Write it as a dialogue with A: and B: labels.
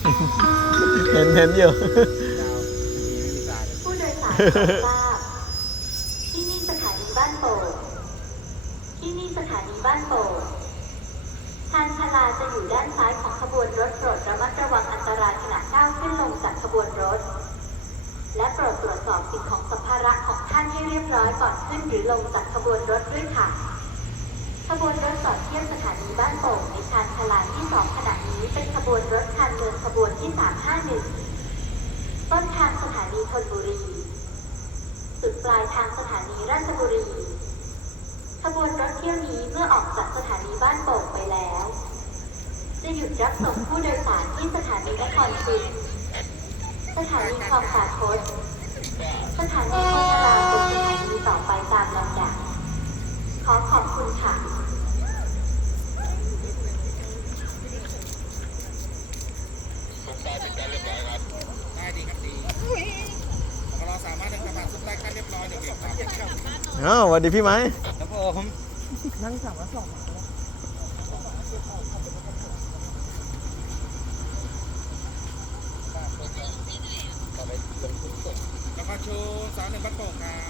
A: เห็นอยู่
B: ดาวบางทีไม่มีตาเลย
C: ผู้โดยสารทราบที่นี่สถานีบ้านโป่งที่นี่สถานีบ้านโป่งทางชาลาจะอยู่ด้านซ้ายของขบวนรถโปรดระมัดระวังอันตรายขณะก้าวขึ้นลงจากขบวนรถ และโปรดตรวจสอบสิ่งของสัมภาระของท่านให้เรียบร้อยก่อนขึ้นหรือลงจากขบวนรถด้วยค่ะ ขบวนรถต่อเทียบสถานีบ้านโป่งในชานชาลาที่สองขณะนี้เป็นขบวนรถ บวนที่ 351 ต้นทางสถานีธนบุรี สุดปลายทางสถานีราชบุรี ขบวนรถเที่ยวนี้เมื่อออกจากสถานีบ้านโป่งไปแล้ว จะหยุดรับส่งผู้โดยสารที่สถานีนครชุมสถานีคลองสาทศสถานีโพธารามเป็นสถานีต่อไปตามลำดับขอขอบคุณค่ะ
B: ได้ดีครับดีเราสามารถเดินสะพานซุปได้ขั้นเรียบร้อยเดี๋ยวเก็บครับ
A: อ้าวสวัสดีพี่ไหม
B: ครับผม
D: นั่งสั่งแล้วส่งมา
B: แล้วก็ชูสาวหนึ่งบ้านโป่งครับ